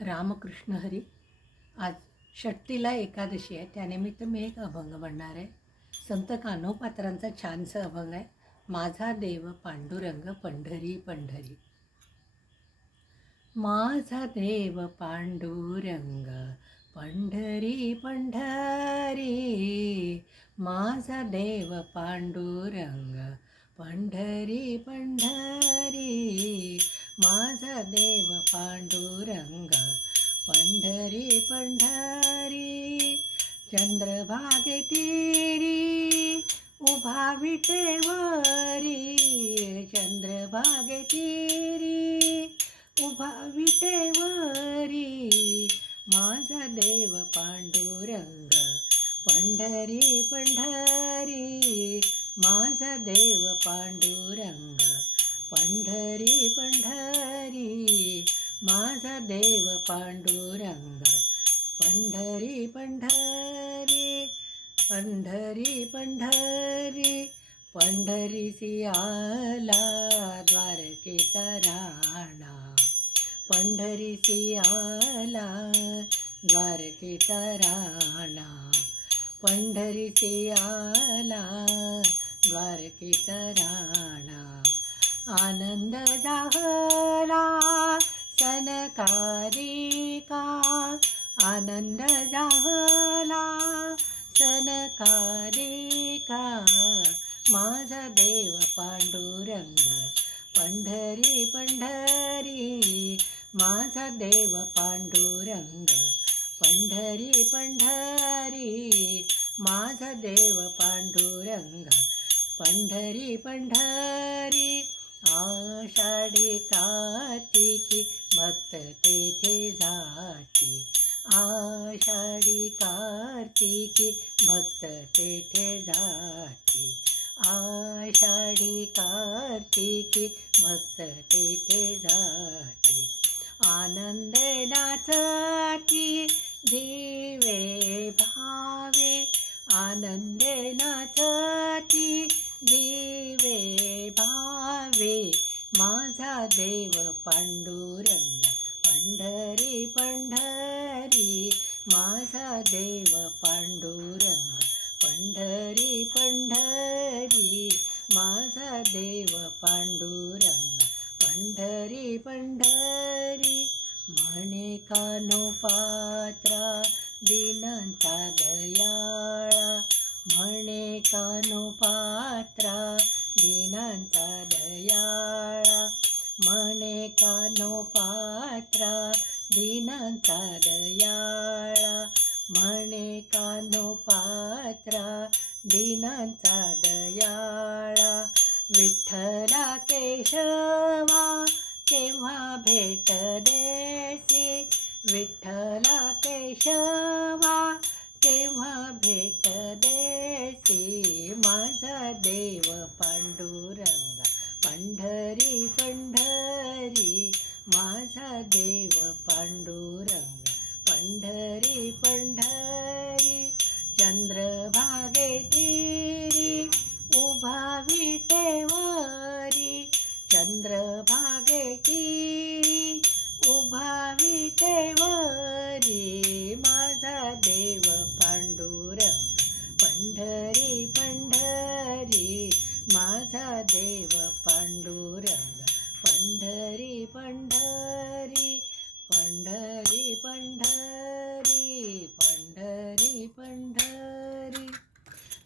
रामकृष्ण हरी. आज षट्टीला एकादशी आहे. त्यानिमित्त मी एक अभंग म्हणणार आहे. संत कान्होपात्रांचा छानसा अभंग आहे. माझा देव पांडुरंग पंढरी पंढरी. माझा देव पांडुरंग पंढरी पंढरी. माझा देव पांडुरंग पंढरी पंढरी. माझा देव पांडुरंग पंढरी पंढरी चंद्रभागे तिरी उभा विटेवरी चंद्रभागे तिरी उभा विटेवरी माझा देव पांडुरंग पंढरी पंढरी माझा देव पांडुरंग. देव पांडुरंग पंढरी पंढरी पंढरी पंढरी पंढरी सियाला द्वारकेचा राणा पंढरी सियाला द्वारकेचा राणा पंढरी सियाला द्वारकेचा राणा आनंद झाला. का? माझा देव पांडुरंग पंढरी पंढरी. माझा देव पांडुरंग पंढरी पंढरी. माझा देव पांडुरंग पंढरी पंढरी. आषाढी कार्तिकी भक्त तेथे जाती. आषाढी कार्तिकी भक्त तेथे जाती. आषाढी कार्तिकी भक्त तेथे जाती. आनंद नाचती जीवे भावे. आनंद नाचती जीवे भावे. माझा देव पांडुरंग देव पांडुरंग पंढरी पंढरी माझा देव पांडुरंग पंढरी पंढरी म्हणे कानो पात्रा दिनांचा दयाळा म्हणे कानो पात्रा दिनांचा दयाळा म्हणे कानो पात्रा दिनांचा दयाळा म्हणे कानो पात्रा दिनांचा दयाळा. विठ्ठला केशवा केव्हा भेट देसी विठ्ठला केशवा केव्हा भेट देसी माझ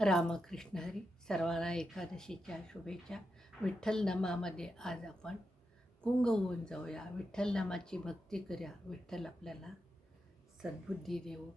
रामकृष्ण हरी. सर्वांना एकादशीच्या शुभेच्छा. विठ्ठलनामामध्ये आज आपण कुंग होऊन जाऊया. विठ्ठलनामाची भक्ती करूया. विठ्ठल आपल्याला सद्बुद्धी देऊ